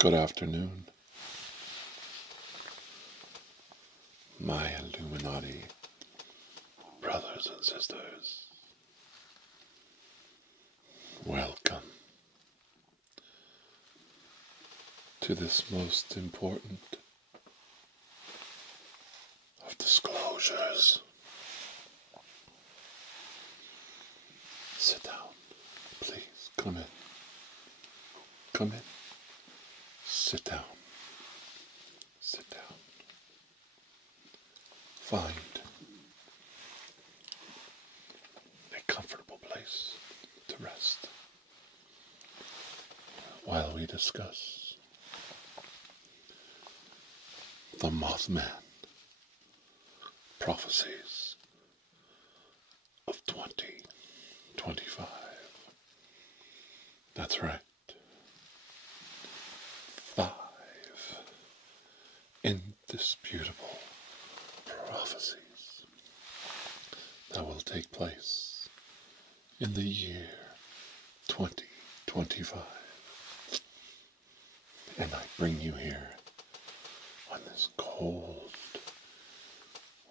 Good afternoon, my Illuminati brothers and sisters. Welcome to this most important of disclosures. Sit down, please. Come in. Come in. Sit down. Sit down. Find a comfortable place to rest while we discuss the Mothman Prophecies of 2025. That's right. 5 indisputable prophecies that will take place in the year 2025. And I bring you here on this cold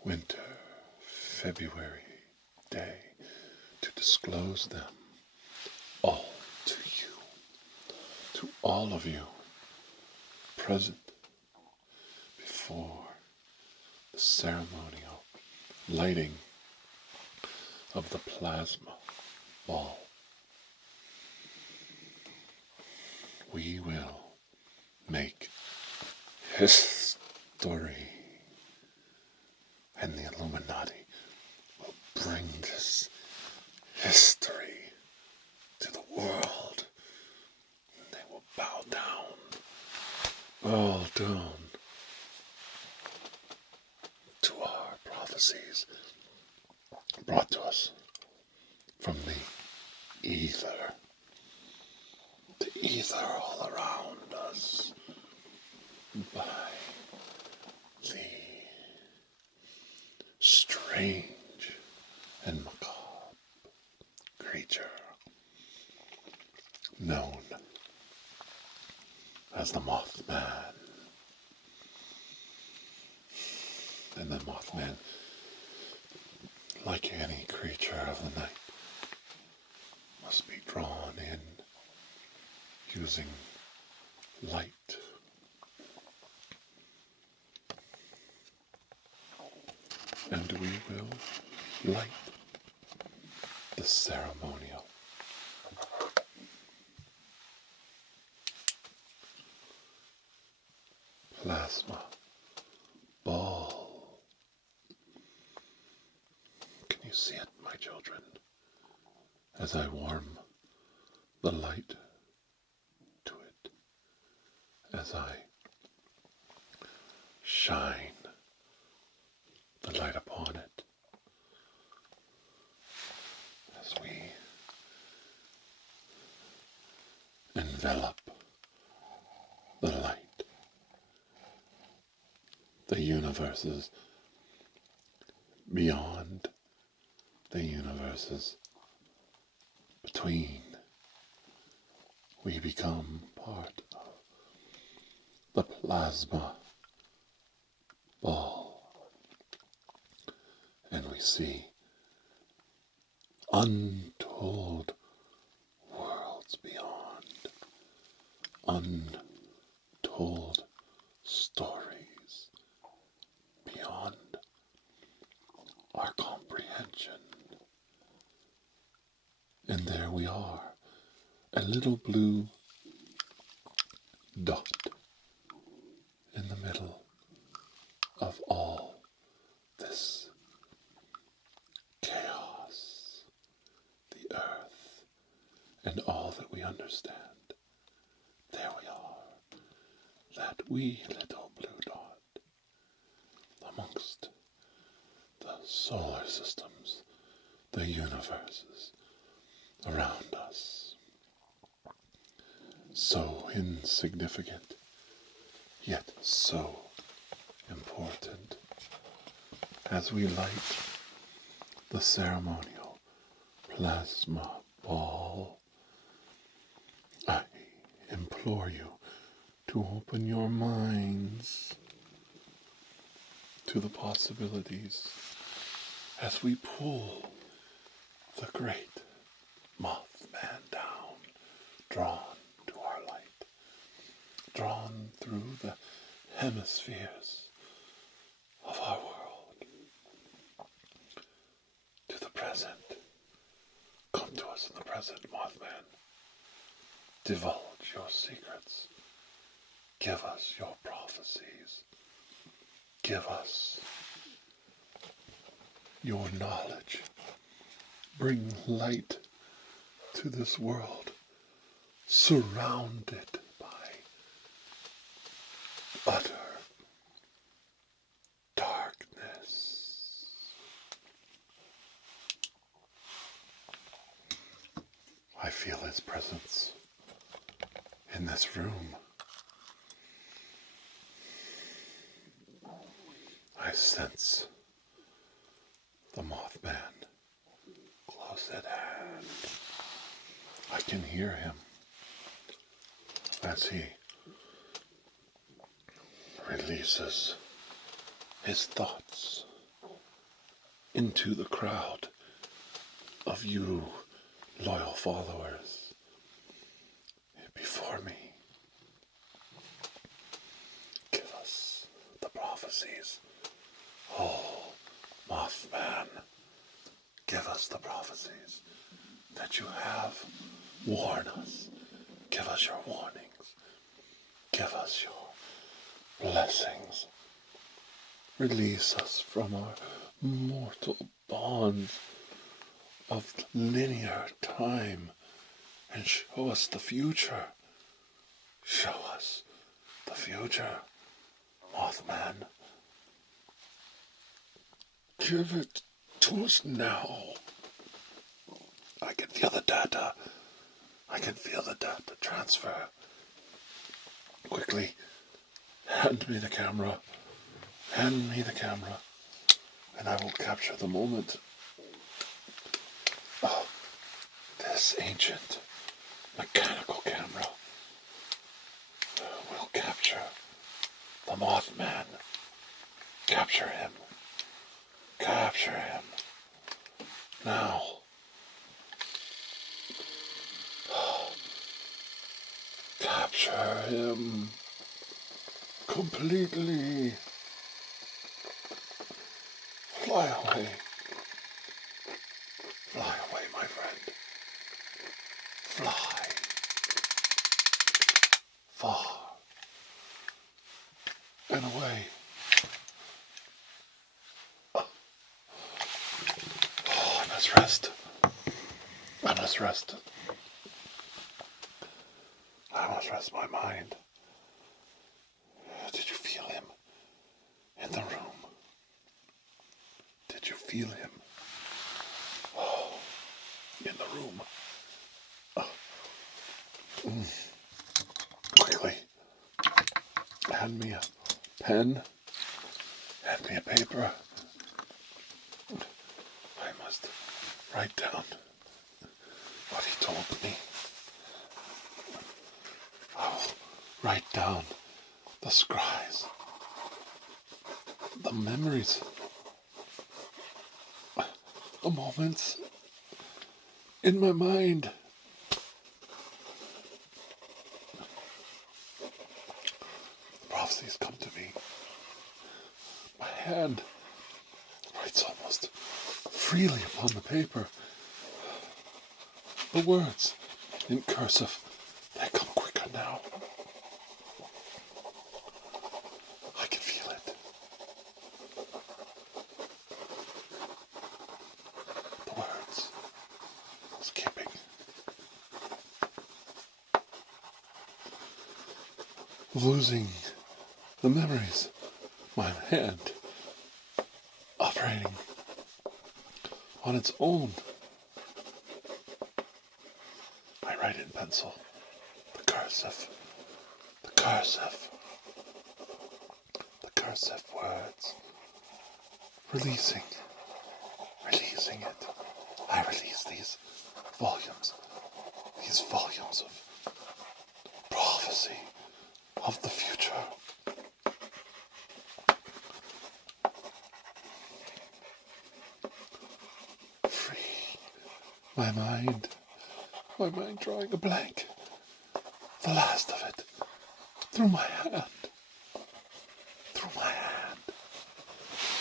winter February day to disclose them all to you, to all of you present before the ceremonial lighting of the plasma ball. We will make history, and the Illuminati will bring this history to the world. They will bow down to our prophecies brought to us from the ether all around us by the strange and macabre creature known as the Mothman. And the Mothman, like any creature of the night, must be drawn in using light. And we will light the ceremonial plasma ball. Can you see it, my children, as I warm the light to it, as I shine the light upon it, as we envelop the light, the universes beyond, the universes between. We become part of the plasma ball, and we see untold worlds beyond, untold stories beyond our comprehension. And there we are, a little blue dot in the middle of all this chaos, the earth, and all that we understand. There we are, that wee little blue dot amongst the solar systems, the universes around us. So insignificant, yet so important. As we light the ceremonial plasma ball, I implore you to to open your minds to the possibilities as we pull the great Moth Man down, drawn to our light, drawn through the hemispheres of our world to the present. Come to us in the present, Mothman. Divulge your secrets. Give us your prophecies. Give us your knowledge. Bring light to this world, surrounded by utter darkness. I feel his presence in this room. I sense the Mothman close at hand. I can hear him as he releases his thoughts into the crowd of you loyal followers before me. Give us the prophecies. Oh, Mothman, give us the prophecies that you have. Warn us. Give us your warnings. Give us your blessings. Release us from our mortal bonds of linear time and show us the future. Show us the future, Mothman. Give it to us now. I can feel the data. I can feel the data transfer. Quickly, hand me the camera. Hand me the camera, and I will capture the moment. Oh, this ancient mechanical camera will capture the Mothman. Capture him. Capture him. Now. Capture him completely. Fly away. Fly away, my friend. Fly. Far. And away. Oh, I must rest. I must rest. I must rest my mind. Did you feel him in the room? Did you feel him? Oh, in the room. Quickly, hand me a pen. Hand me a paper. I must write down what he told me. I will write down the scries, the memories, the moments in my mind. The prophecies come to me. My hand writes almost freely upon the paper. The words in cursive, they come quicker now. I can feel it. The words skipping. Losing the memories. My hand operating on its own. I write in pencil. The cursive. The cursive. The cursive words. Releasing it. I release these volumes of prophecy of the future. Free my mind drawing a blank, the last of it, through my hand, through my hand,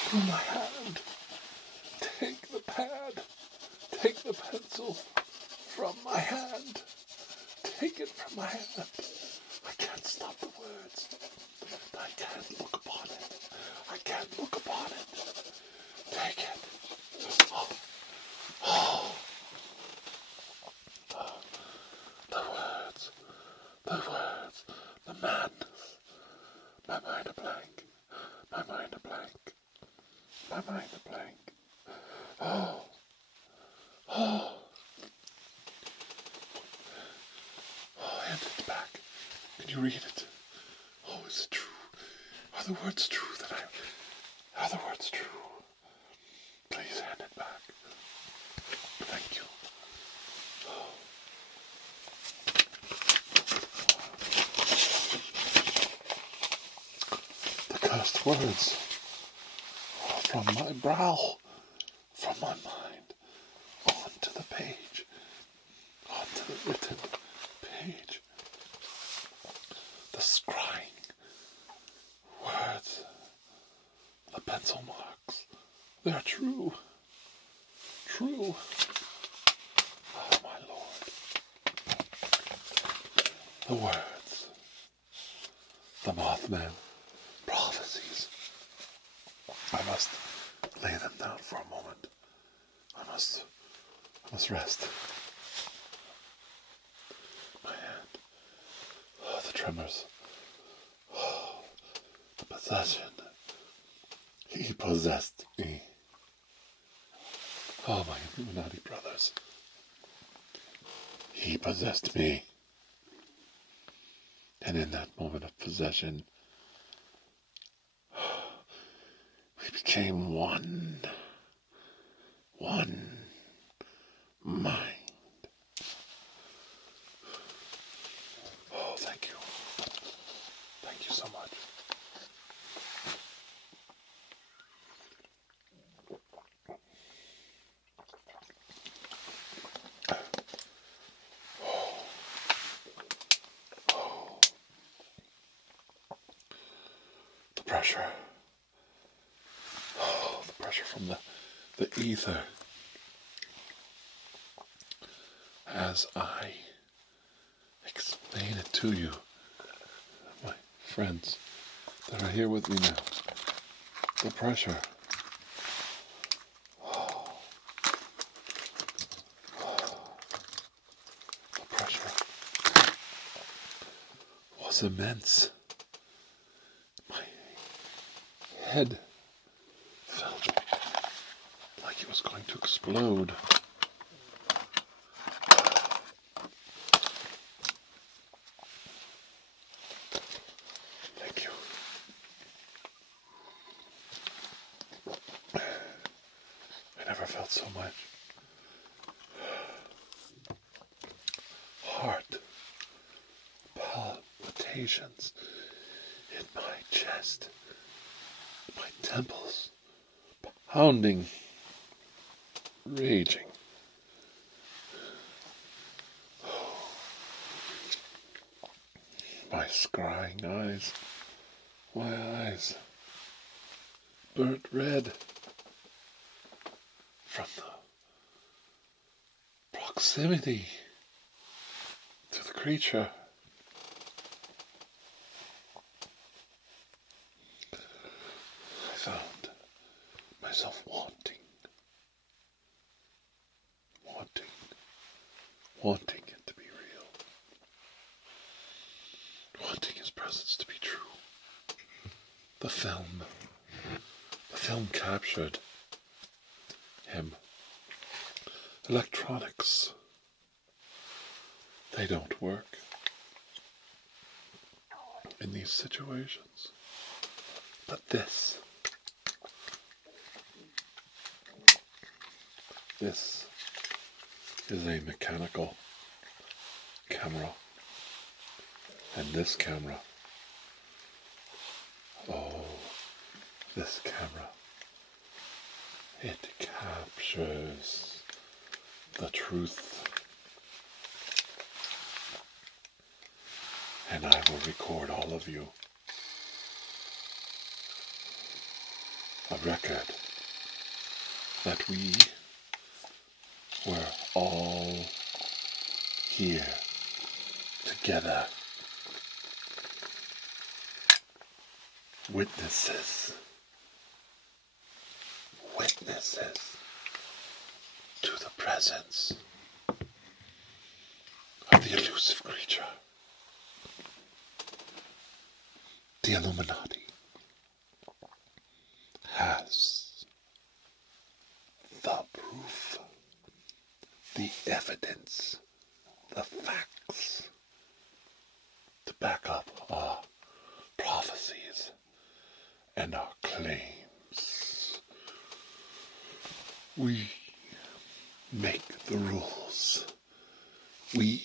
through my hand. Take the pad, take the pencil from my hand, take it from my hand. I can't stop the words. I can't look upon it. I can't look upon it. Take it. Oh. Oh. Oh. The words, the madness. My mind a blank. My mind a blank. My mind a blank. Oh. Oh. Oh, hand it back. Can you read it? Oh, is it true? Are the words true are the words true? Please hand it back. Thank you. The cursed words from my brow, from my mind, onto the page, onto the written page. The scrying words, the pencil marks, they're true. True. Oh, my Lord. The words, the Mothman Prophecies. I must lay them down for a moment. I must rest. My hand. Oh, the tremors. Oh, the possession. He possessed me. Oh, my Illuminati brothers. He possessed me. And in that moment of possession, we became one mind. Oh, thank you. Thank you so much. The pressure. Oh, the pressure from the ether. As I explain it to you, my friends that are here with me now, the pressure. The pressure was immense. My head felt like it was going to explode. Thank you. I never felt so much. Heart palpitations in my chest, my temples, pounding, raging. My scrying eyes, my eyes burnt red from the proximity to the creature. I found myself wanting it to be real, wanting his presence to be true. The film captured him. Electronics, they don't work in these situations. But this is a mechanical camera, and this camera this camera. It captures the truth. And I will record all of you. A record that we were all here together. Witnesses to the presence of the elusive creature, the Illuminati, has the proof, the evidence, the facts to back up our prophecies and our claims. We make the rules. We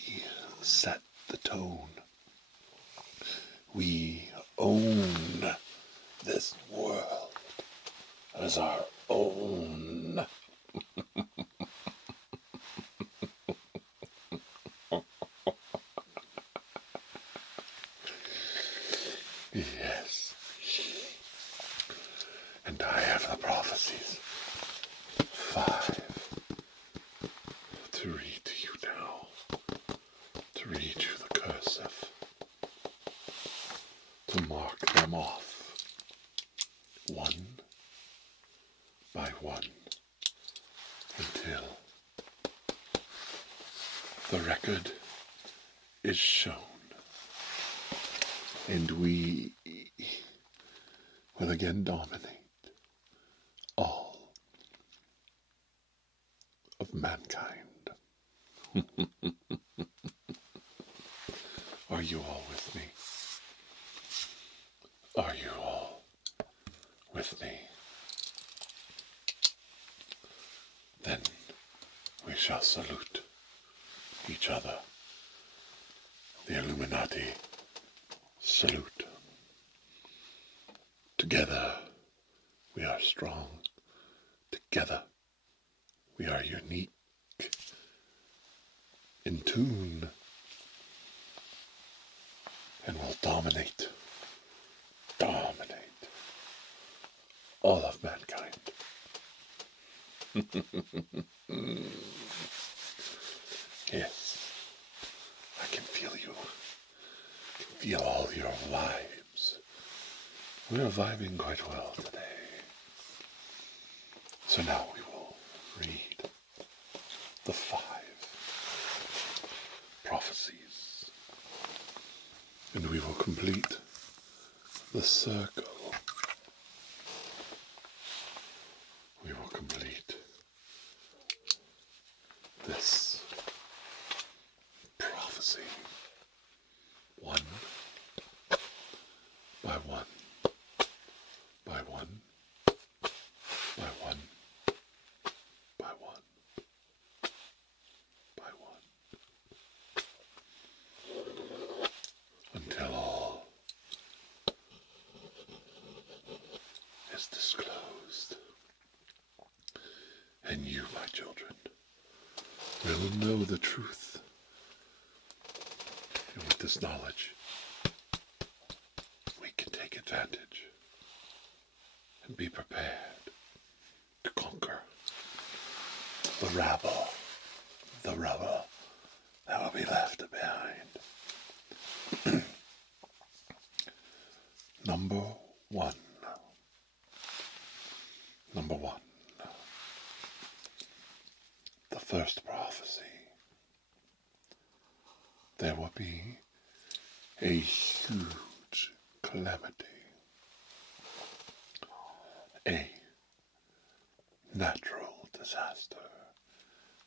set the tone. We own this world as our own. Yes. And I have the prophecies. 5 to read to you now. To read you the cursive. To mark them off. One by one. Until the record is shown. And we will again dominate all of mankind. Are you all with me? Are you all with me? Then we shall salute each other. The Illuminati salute. Together we are strong. Together we are unique. In tune. And will dominate all of mankind. Yes, I can feel you. I can feel all your vibes. We are vibing quite well today. So now we will read the 5 prophecies. And we will complete the circle. We will complete this prophecy one by one, by one, by one, by one, by one, until all is disclosed. And you, my children, will know the truth. And with this knowledge, we can take advantage and be prepared to conquer the rabble, the rubble that will be left behind. Number one. The first prophecy. There will be a huge calamity. A natural disaster.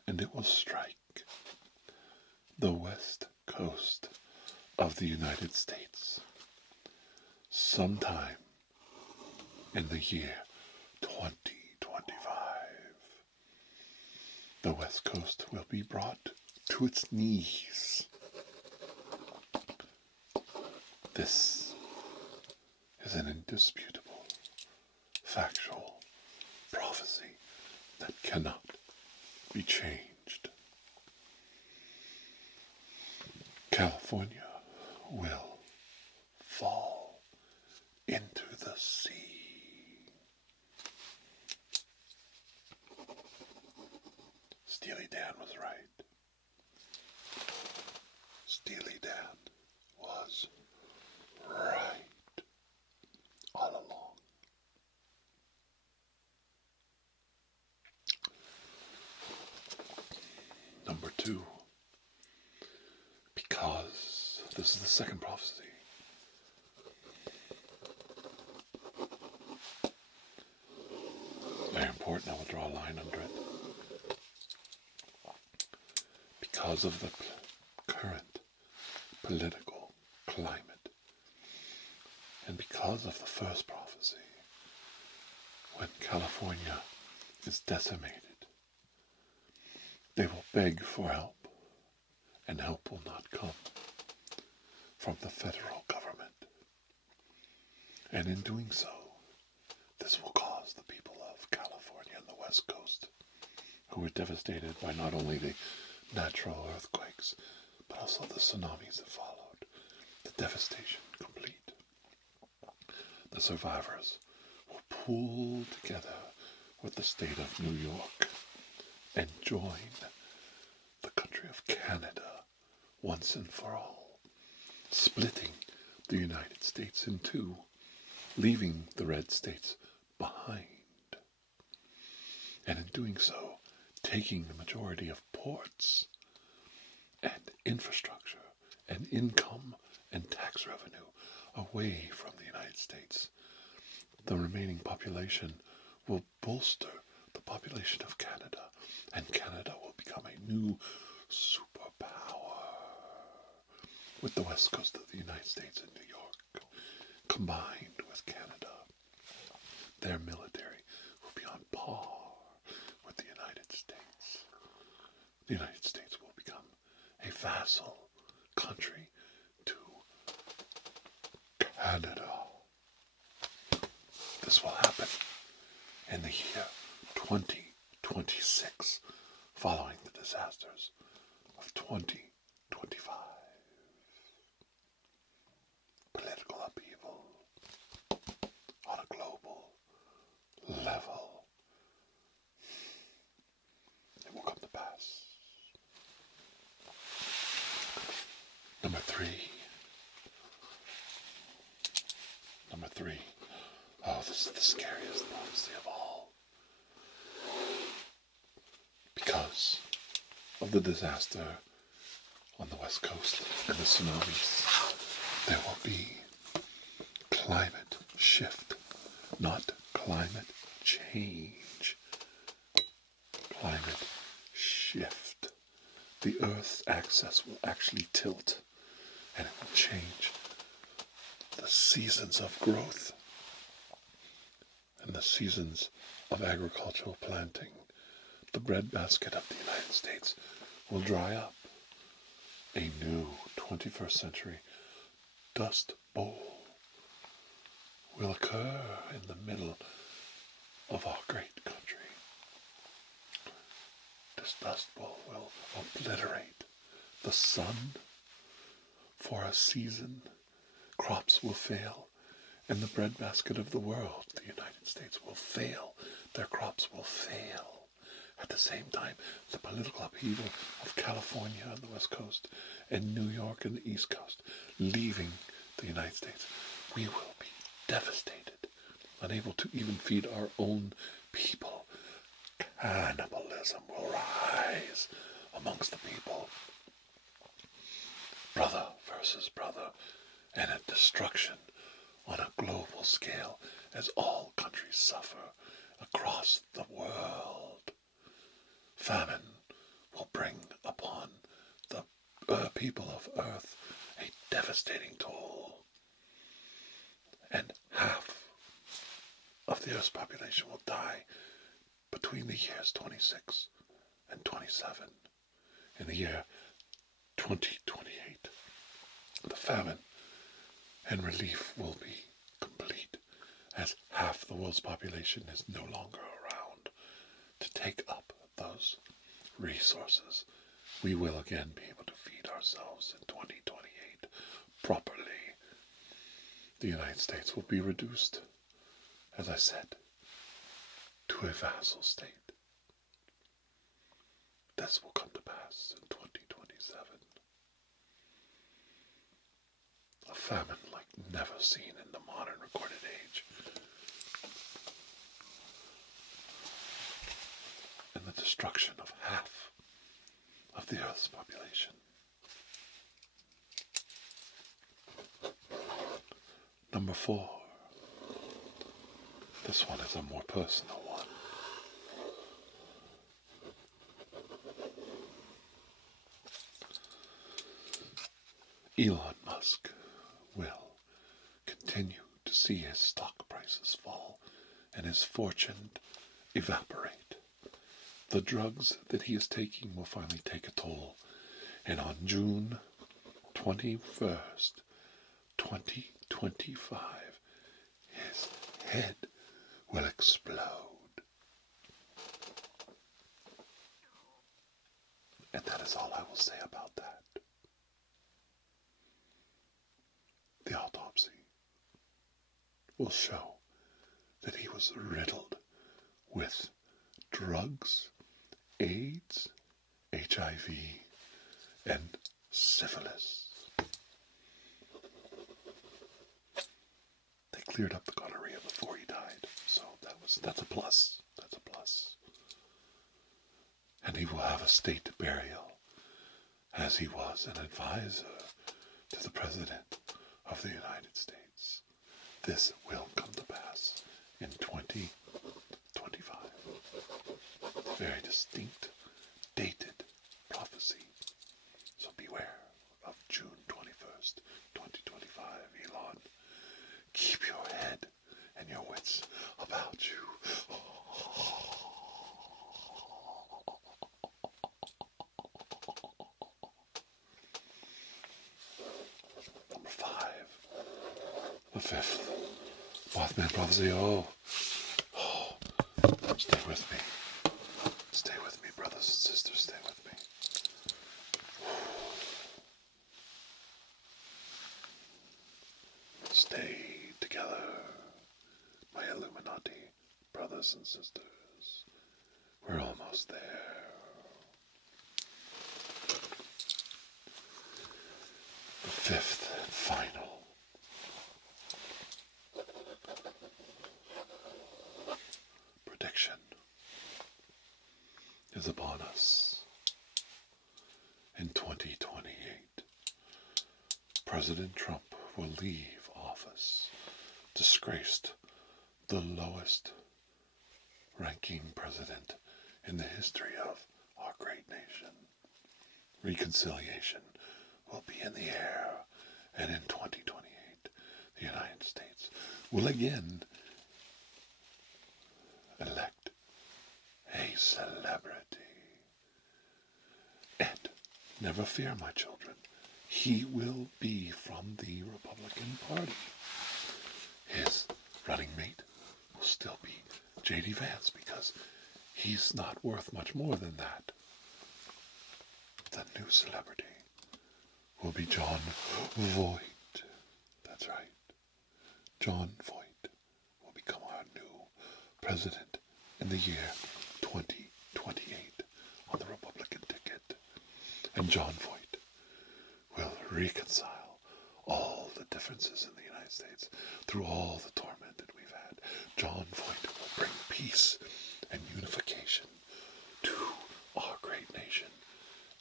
And it will strike the west coast of the United States sometime in the year 2025. The west coast will be brought to its knees. This is an indisputable factual prophecy that cannot be changed. California will fall into the sea. Steely Dan was right. Steely Dan was right all along. Number 2. Because this is the second prophecy. Very important, I will draw a line under it. Because of the current political climate, and because of the first prophecy, when California is decimated, they will beg for help, and help will not come from the federal government. And in doing so, this will cause the people of California and the West Coast, who were devastated by not only the natural earthquakes, but also the tsunamis that followed, the devastation complete. The survivors will pool together with the state of New York and join the country of Canada once and for all, splitting the United States in two, leaving the red states behind, and in doing so, taking the majority of ports and infrastructure and income and tax revenue away from the United States. The remaining population will bolster the population of Canada, and Canada will become a new superpower with the west coast of the United States and New York combined with Canada. Their military will be on par with the United States. The United States will become a vassal country to Canada. This will happen in the year 2026, following the disasters of 2025. Political upheaval on a global level. It will come to pass. Number three. Oh, this is the scariest prophecy of all. Because of the disaster on the West Coast and the tsunamis, there will be climate shift, not climate change. Climate shift. The Earth's axis will actually tilt, and it will change the seasons of growth and the seasons of agricultural planting. The breadbasket of the United States will dry up. A new 21st century Dust Bowl will occur in the middle of our great country. This Dust Bowl will obliterate the sun for a season. Crops will fail, and the breadbasket of the world, the United States, will fail. Their crops will fail. At the same time, the political upheaval of California on the West Coast and New York and the East Coast, leaving the United States, we will be devastated, unable to even feed our own people. Cannibalism will rise amongst the people. Brother versus brother, and a destruction on a global scale as all countries suffer across the world. Famine will bring upon the people of Earth a devastating toll, and half of the Earth's population will die between the years 26 and 27. In the year 2028, the famine and relief will be complete, as half the world's population is no longer around to take up those resources, we will again be able to feed ourselves in 2028 properly. The United States will be reduced, as I said, to a vassal state. This will come to pass in 2027. A famine like never seen in the modern recorded age. And the destruction of half of the Earth's population. Number 4. This one is a more personal one. Elon Musk will continue to see his stock prices fall and his fortune evaporate. The drugs that he is taking will finally take a toll, and on June 21st, 2025, his head will explode. And that is all I will say about that. The autopsy will show that he was riddled with drugs, AIDS, HIV, and syphilis. They cleared up the gonorrhea before he died, so that's a plus. That's a plus. And he will have a state burial, as he was an advisor to the President of the United States. This will come to pass in 2025. Very distinct, dated prophecy. So beware of June 21st, 2025, Elon. Keep your head and your wits about you. Number 5. The 5th. Mothman Prophecy. Oh. Stay with me. Stay with me, brothers and sisters. Stay with me. Stay together, my Illuminati brothers and sisters. We're almost there. The 5th and final. Prediction is upon us. In 2028, President Trump will leave office, disgraced, the lowest ranking president in the history of our great nation. Reconciliation will be in the air, and in 2028, the United States will again elect a celebrity. And never fear, my children, he will be from the Republican Party. His running mate will still be J.D. Vance, because he's not worth much more than that. The new celebrity will be John Voight. That's right. John Voight will become our new president in the year 2028 on the Republican ticket. And John Voight will reconcile all the differences in the United States through all the torment that we've had. John Voight will bring peace and unification to our great nation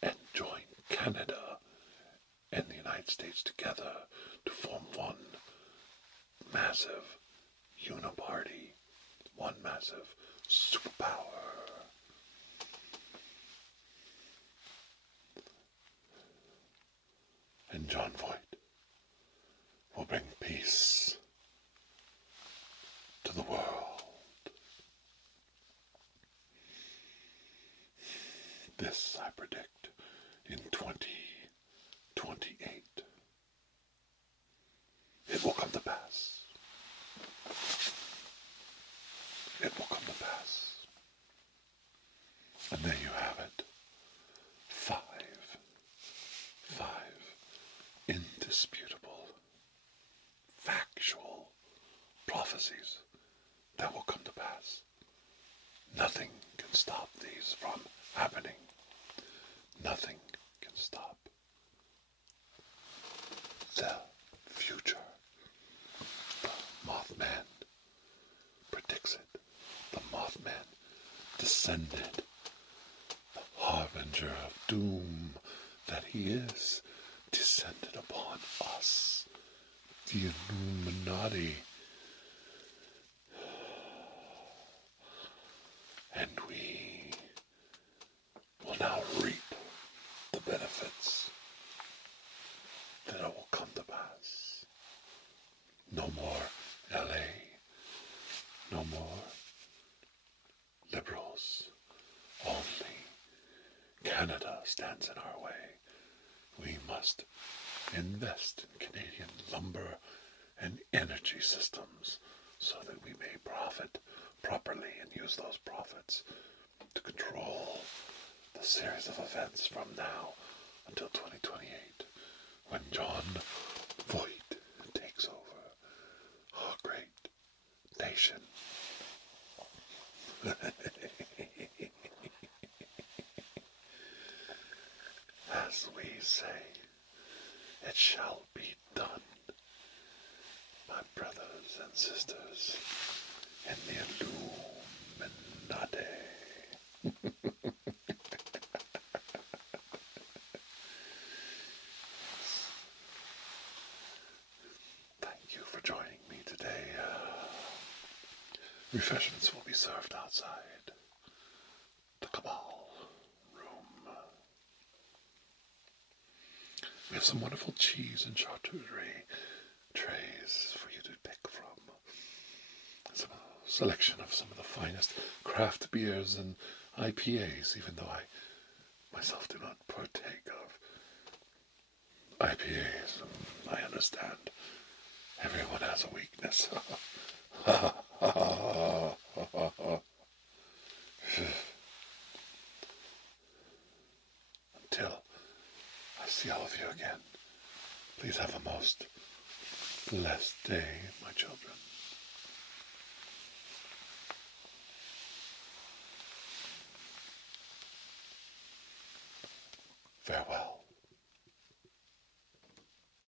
and join Canada and the United States together to form one massive uniparty, one massive superpower. And John Voight will bring peace to the world. This I predict in 2028. It will come to pass. it will come to pass. And there you have it. Five indisputable, factual prophecies that will come to pass. Nothing can stop these from happening. Nothing can stop the future. The Mothman predicts it. The Mothman descended. The harbinger of doom that he is descended upon us. The Illuminati. And we will now reap the benefits that it will come to pass. No more LA. No more liberals. Only Canada stands in our way. We must invest in Canadian lumber and energy systems so that we may profit properly and use those profits to control the series of events from now until 2028, when John Voight takes over our great nation. As we say, it shall be done, my brothers and sisters in the Illuminati. Thank you for joining me today. Refreshments will be served outside the Cabal room. We have some wonderful cheese and charcuterie trays for you to pick from. Some selection of some of the finest craft beers and IPAs, even though I myself do not partake of IPAs. I understand. Everyone has a weakness. Until I see all of you again, please have a most blessed day, my children. Farewell.